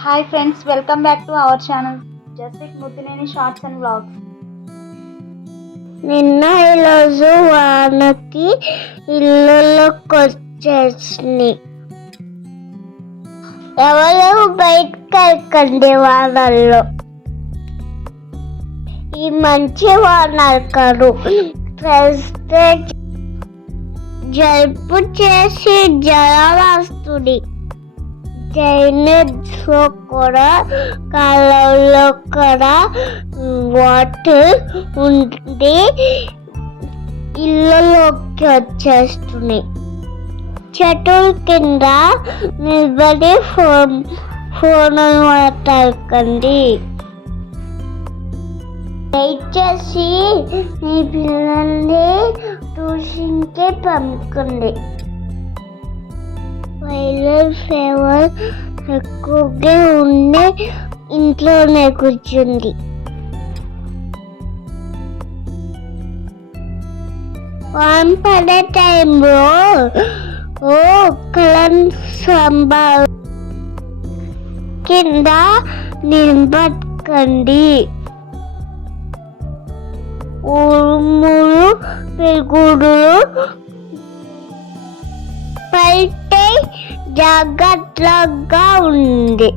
Hi friends welcome back to our channel జస్విక్ ముద్దులేని shorts and blogs నిన్న ఈరోజు వానకి ఇల్లులోకి వచ్చేసి ఎవరు బయటకు వెళ్ళకండి వానల్లో. ఈ మంచి వానలు కాదు చేస్తే చేసి జ్వరం వస్తుంది డ్రైనేజ్లో కూడా కాలంలో కూడా వాటర్ ఉండి ఇళ్ళలోకి వచ్చేస్తున్నాయి చెట్ల కింద నిలబడి ఫోన్ ఫోన్ మాట్లాడకండి. దయచేసి మీ పిల్లల్ని ట్యూషన్కి పంపకండి. వైరల్ ఫీవర్ ఎక్కువగా ఉండే ఇంట్లోనే కూర్చుంది. వాన్ పడే టైంలో ఓ కలం సాంబార్ కింద నిలబట్టకండి ఉరుములు పెరుగుడు పై జాగ్రత్తగా ఉంది